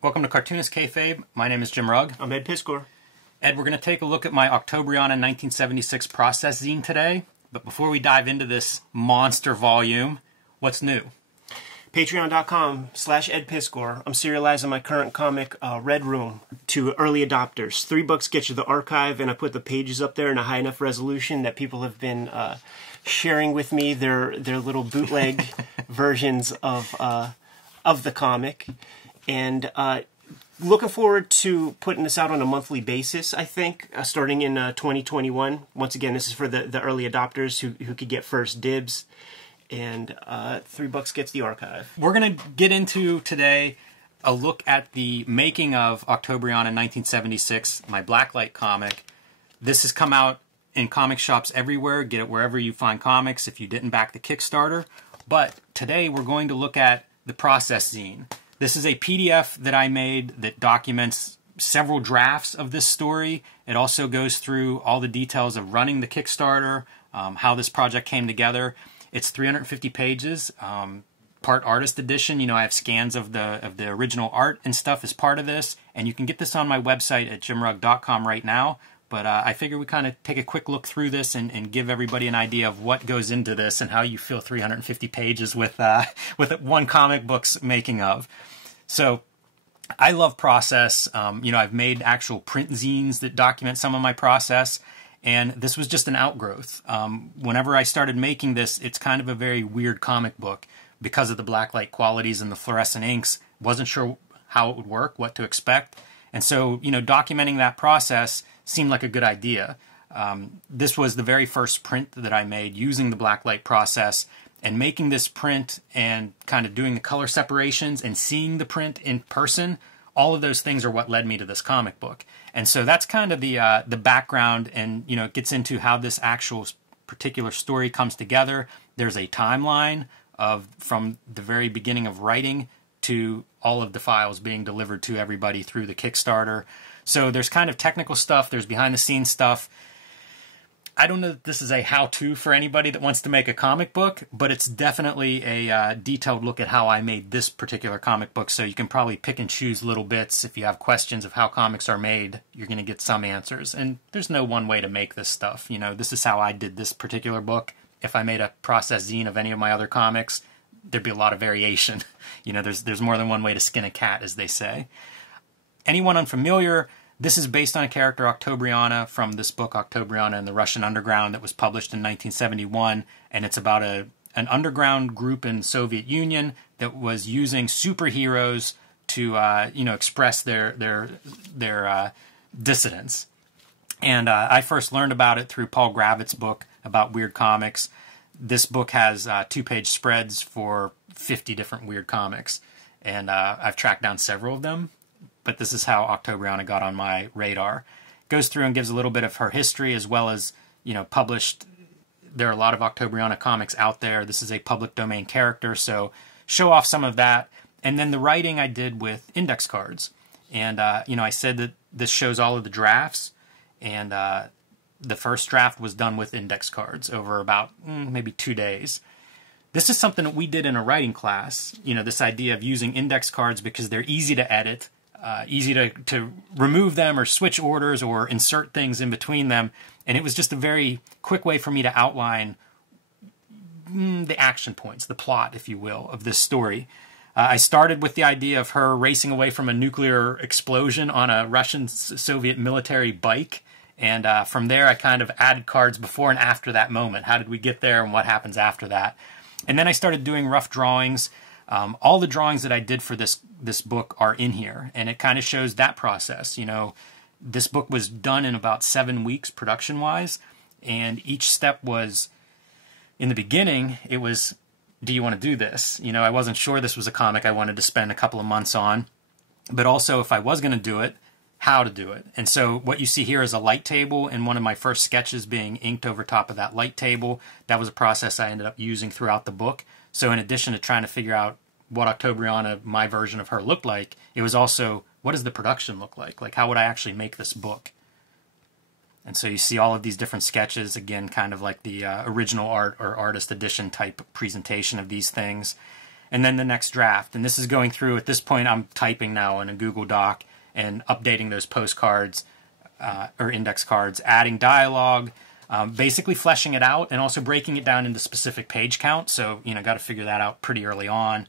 Welcome to Cartoonist Kayfabe. My name is Jim Rugg. I'm Ed Piscor. Ed, we're going to take a look at my Octobriana 1976 process zine today. But before we dive into this monster volume, what's new? Patreon.com/Ed Piscor. I'm serializing my current comic, Red Room, to early adopters. $3 gets you the archive, and I put the pages up there in a high enough resolution that people have been sharing with me their little bootleg versions of the comic. And looking forward to putting this out on a monthly basis, I think, starting in 2021. Once again, this is for the early adopters who could get first dibs. And $3 gets the archive. We're going to get into today a look at the making of Octobriana 1976, my blacklight comic. This has come out in comic shops everywhere. Get it wherever you find comics if you didn't back the Kickstarter. But today we're going to look at the process zine. This is a PDF that I made that documents several drafts of this story. It also goes through all the details of running the Kickstarter, how this project came together. It's 350 pages, part artist edition. You know, I have scans of the original art and stuff as part of this, and you can get this on my website at jimrugg.com right now. But I figure we kind of take a quick look through this and give everybody an idea of what goes into this and how you feel 350 pages with one comic book's making of. So I love process. You know, I've made actual print zines that document some of my process. And this was just an outgrowth. Whenever I started making this, it's kind of a very weird comic book because of the blacklight qualities and the fluorescent inks. Wasn't sure how it would work, what to expect. And so, you know, documenting that process seemed like a good idea. This was the very first print that I made using the blacklight process, and making this print and kind of doing the color separations and seeing the print in person. All of those things are what led me to this comic book. And so that's kind of the background, and you know, it gets into how this actual particular story comes together. There's a timeline from the very beginning of writing to all of the files being delivered to everybody through the Kickstarter. So there's kind of technical stuff, there's behind the scenes stuff. I don't know that this is a how-to for anybody that wants to make a comic book, but it's definitely a detailed look at how I made this particular comic book, so you can probably pick and choose little bits. If you have questions of how comics are made, you're going to get some answers. And there's no one way to make this stuff. You know, this is how I did this particular book. If I made a process zine of any of my other comics, there'd be a lot of variation. You know, there's more than one way to skin a cat, as they say. Anyone unfamiliar, this is based on a character, Octobriana, from this book, Octobriana and the Russian Underground, that was published in 1971. And it's about an underground group in Soviet Union that was using superheroes to, you know, express their dissidence. And I first learned about it through Paul Gravitt's book about weird comics. This book has 2-page spreads for 50 different weird comics. And I've tracked down several of them. But this is how Octobriana got on my radar. Goes through and gives a little bit of her history, as well as, you know, published. There are a lot of Octobriana comics out there. This is a public domain character, so show off some of that. And then the writing I did with index cards. And, you know, I said that this shows all of the drafts. And the first draft was done with index cards over about maybe 2 days. This is something that we did in a writing class. You know, this idea of using index cards because they're easy to edit. Easy to remove them or switch orders or insert things in between them. And it was just a very quick way for me to outline the action points, the plot, if you will, of this story. I started with the idea of her racing away from a nuclear explosion on a Russian-Soviet military bike. And from there, I kind of added cards before and after that moment. How did we get there and what happens after that? And then I started doing rough drawings. All the drawings that I did for this book are in here, and it kind of shows that process. You know, this book was done in about 7 weeks production-wise, and each step was, in the beginning, it was, do you want to do this? You know, I wasn't sure this was a comic I wanted to spend a couple of months on, but also if I was going to do it, how to do it. And so what you see here is a light table, and one of my first sketches being inked over top of that light table. That was a process I ended up using throughout the book. So in addition to trying to figure out what Octobriana, my version of her, looked like, it was also, what does the production look like? Like, how would I actually make this book? And so you see all of these different sketches, again, kind of like the original art or artist edition type presentation of these things. and then the next draft. And this is going through, at this point I'm typing now in a Google Doc and updating those postcards or index cards, adding dialogue, basically fleshing it out and also breaking it down into specific page count. So, got to figure that out pretty early on.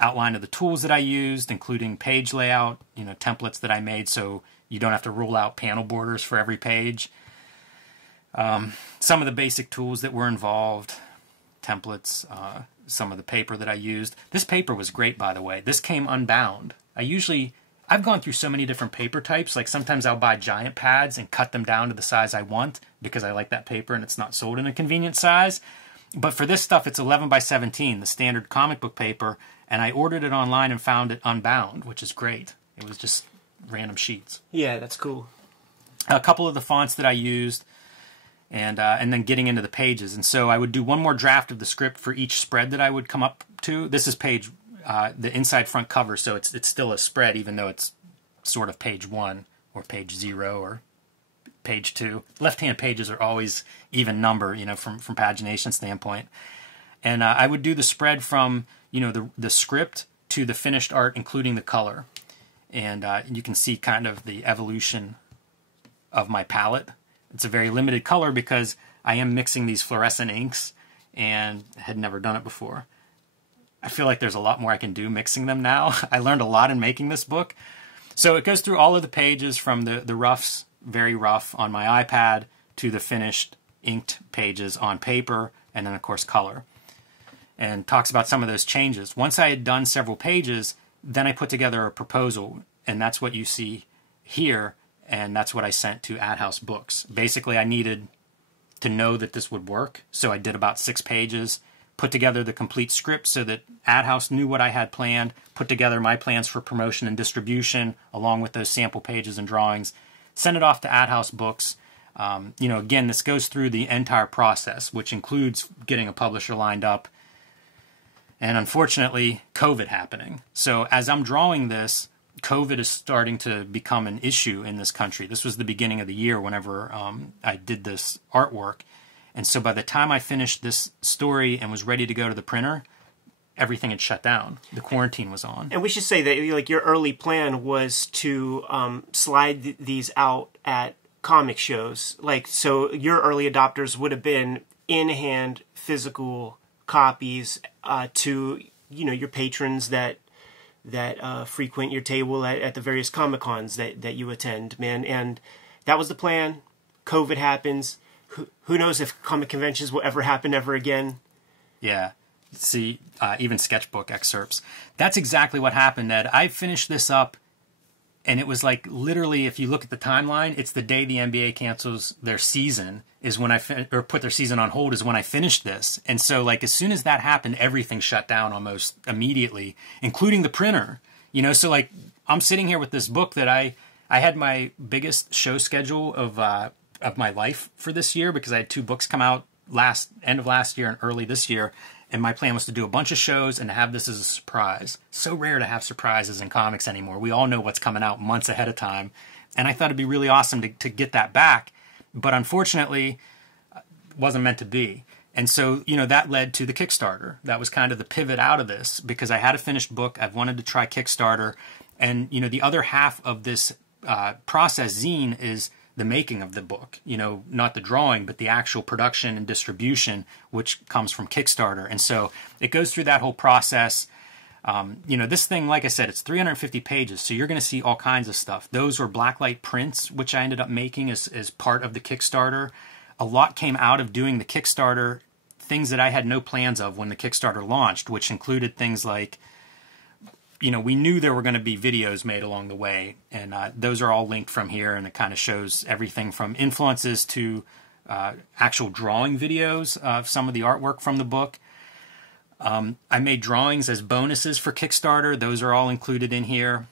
Outline of the tools that I used, including page layout, templates that I made so you don't have to rule out panel borders for every page. Some of the basic tools that were involved, templates, some of the paper that I used. This paper was great, by the way. This came unbound. I've gone through so many different paper types. Like sometimes I'll buy giant pads and cut them down to the size I want because I like that paper and it's not sold in a convenient size. But for this stuff, it's 11 by 17, the standard comic book paper, and I ordered it online and found it unbound, which is great. It was just random sheets. Yeah, that's cool. A couple of the fonts that I used, and then getting into the pages. And so I would do one more draft of the script for each spread that I would come up to. This is the inside front cover, so it's still a spread, even though it's sort of page 1 or page 0 or page 2. Left-hand pages are always even number, from pagination standpoint. And I would do the spread from, the script to the finished art, including the color. And you can see kind of the evolution of my palette. It's a very limited color because I am mixing these fluorescent inks and had never done it before. I feel like there's a lot more I can do mixing them now. I learned a lot in making this book. So it goes through all of the pages from the roughs, very rough, on my iPad to the finished inked pages on paper, and then, of course, color. And talks about some of those changes. Once I had done several pages, then I put together a proposal, and that's what you see here, and that's what I sent to Ad House Books. Basically, I needed to know that this would work, so I did about 6 pages, put together the complete script so that Ad House knew what I had planned, put together my plans for promotion and distribution, along with those sample pages and drawings, send it off to Ad House Books. Again, this goes through the entire process, which includes getting a publisher lined up, and unfortunately, COVID happening. So as I'm drawing this, COVID is starting to become an issue in this country. This was the beginning of the year whenever I did this artwork. And so by the time I finished this story and was ready to go to the printer, everything had shut down. The quarantine was on. And we should say that your early plan was to slide these out at comic shows. So your early adopters would have been in-hand physical copies to your patrons that frequent your table at the various Comic-Cons that you attend, man. And that was the plan. COVID happens. Who knows if comic conventions will ever happen ever again? Yeah. See, even sketchbook excerpts. That's exactly what happened, Ed. I finished this up, and it was like literally, if you look at the timeline, it's the day the NBA cancels their season is when or put their season on hold is when I finished this. And so, as soon as that happened, everything shut down almost immediately, including the printer. So I'm sitting here with this book that I had my biggest show schedule of my life for this year because I had 2 books come out end of last year and early this year, and my plan was to do a bunch of shows and to have this as a surprise. So rare to have surprises in comics anymore. We all know what's coming out months ahead of time, and I thought it'd be really awesome to get that back, but unfortunately, it wasn't meant to be. And so, that led to the Kickstarter. That was kind of the pivot out of this because I had a finished book. I've wanted to try Kickstarter, and the other half of this process zine is the making of the book, not the drawing, but the actual production and distribution, which comes from Kickstarter. And so it goes through that whole process. This thing, like I said, it's 350 pages, so you're going to see all kinds of stuff. Those were blacklight prints, which I ended up making as part of the Kickstarter. A lot came out of doing the Kickstarter, things that I had no plans of when the Kickstarter launched, which included things like, we knew there were going to be videos made along the way, and those are all linked from here, and it kind of shows everything from influences to actual drawing videos of some of the artwork from the book. I made drawings as bonuses for Kickstarter. Those are all included in here.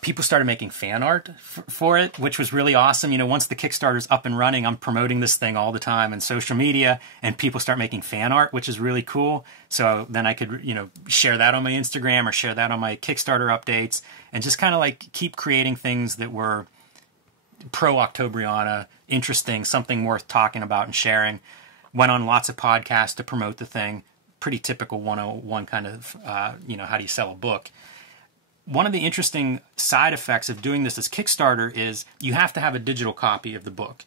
People started making fan art for it, which was really awesome. Once the Kickstarter's up and running, I'm promoting this thing all the time on social media, and people start making fan art, which is really cool. So then I could, share that on my Instagram or share that on my Kickstarter updates, and just kind of keep creating things that were pro Octobriana, interesting, something worth talking about and sharing. went on lots of podcasts to promote the thing. Pretty typical 101 kind of, you know, how do you sell a book. One of the interesting side effects of doing this as Kickstarter is you have to have a digital copy of the book.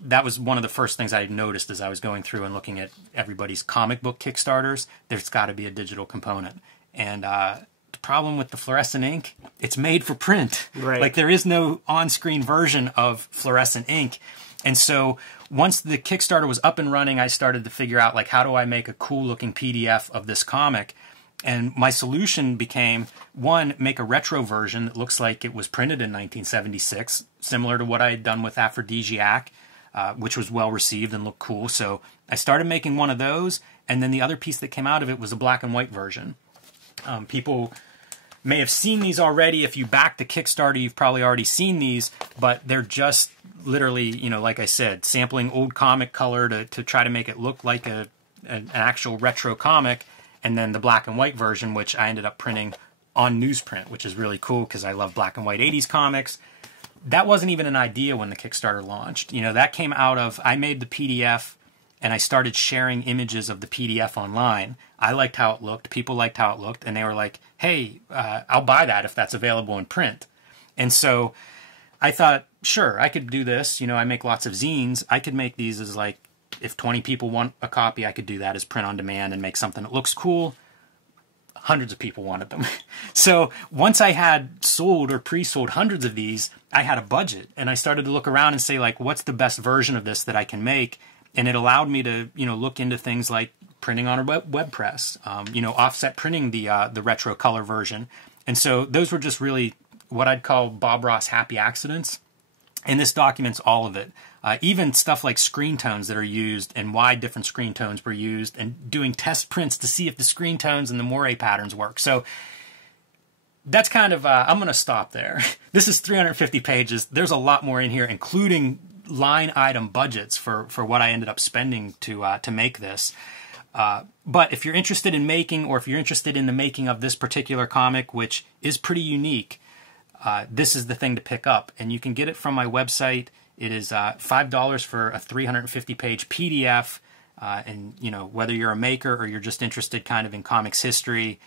That was one of the first things I noticed as I was going through and looking at everybody's comic book Kickstarters. There's got to be a digital component. And the problem with the fluorescent ink, it's made for print. Right. Like there is no on-screen version of fluorescent ink. And so once the Kickstarter was up and running, I started to figure out, like, how do I make a cool-looking PDF of this comic? And my solution became, one, make a retro version that looks like it was printed in 1976, similar to what I had done with Aphrodisiac, which was well-received and looked cool. So I started making one of those, and then the other piece that came out of it was a black and white version. People may have seen these already. If you back the Kickstarter, you've probably already seen these, but they're just literally, you know, like I said, sampling old comic color to try to make it look like an actual retro comic, and then the black and white version, which I ended up printing on newsprint, which is really cool because I love black and white 80s comics. That wasn't even an idea when the Kickstarter launched. You know, that came out of, I made the PDF and I started sharing images of the PDF online. I liked how it looked, people liked how it looked, and they were like, hey, I'll buy that if that's available in print. And so I thought, sure, I could do this. You know, I make lots of zines. I could make these as, like, if 20 people want a copy, I could do that as print on demand and make something that looks cool. Hundreds of people wanted them. So once I had sold or pre-sold hundreds of these, I had a budget. And I started to look around and say, like, what's the best version of this that I can make? And it allowed me to, you know, look into things like printing on a web press, you know, offset printing the retro color version. And so those were just really what I'd call Bob Ross happy accidents. And this documents all of it. Even stuff like screen tones that are used and why different screen tones were used, and doing test prints to see if the screen tones and the moire patterns work. So that's kind of, I'm going to stop there. This is 350 pages. There's a lot more in here, including line item budgets for what I ended up spending to make this. But if you're interested in making, or if you're interested in the making of this particular comic, which is pretty unique, this is the thing to pick up. And you can get it from my website. It is $5 for a 350-page PDF. And, you know, whether you're a maker or you're just interested kind of in comics history,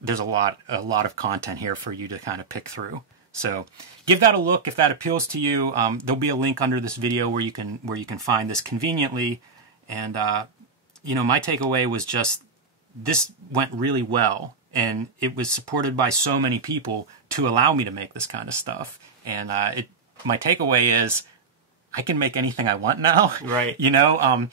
there's a lot of content here for you to kind of pick through. So give that a look if that appeals to you. There'll be a link under this video where you can find this conveniently. And you know, my takeaway was just this went really well, and it was supported by so many people to allow me to make this kind of stuff. And my takeaway is I can make anything I want now. Right. You know,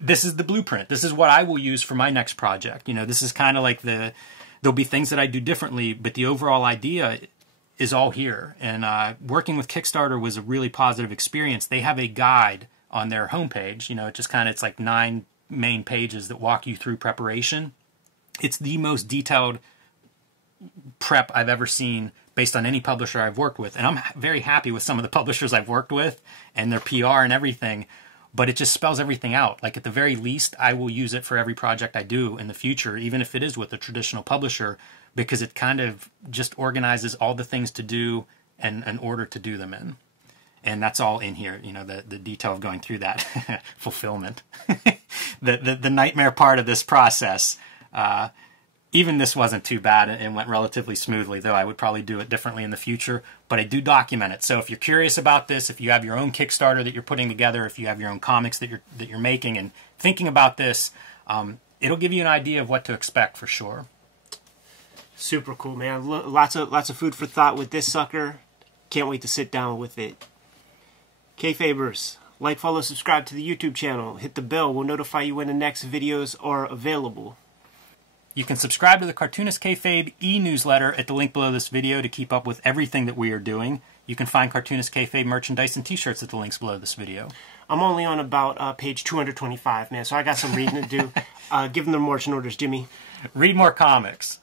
this is the blueprint. This is what I will use for my next project. You know, this is kind of like there'll be things that I do differently, but the overall idea is all here. And working with Kickstarter was a really positive experience. They have a guide on their homepage. You know, it's like 9 main pages that walk you through preparation. It's the most detailed prep I've ever seen based on any publisher I've worked with. And I'm very happy with some of the publishers I've worked with and their PR and everything, but it just spells everything out. Like, at the very least, I will use it for every project I do in the future, even if it is with a traditional publisher, because it kind of just organizes all the things to do and an order to do them in. And that's all in here, you know, the detail of going through that fulfillment. the nightmare part of this process. Even this wasn't too bad and went relatively smoothly, though I would probably do it differently in the future. But I do document it. So if you're curious about this, if you have your own Kickstarter that you're putting together, if you have your own comics that you're making and thinking about this, it'll give you an idea of what to expect for sure. Super cool, man. Lots of food for thought with this sucker. Can't wait to sit down with it. Kayfabers, like, follow, subscribe to the YouTube channel. Hit the bell. We'll notify you when the next videos are available. You can subscribe to the Cartoonist Kayfabe e-newsletter at the link below this video to keep up with everything that we are doing. You can find Cartoonist Kayfabe merchandise and t-shirts at the links below this video. I'm only on about page 225, man, so I got some reading to do. Give them their marching orders, Jimmy. Read more comics.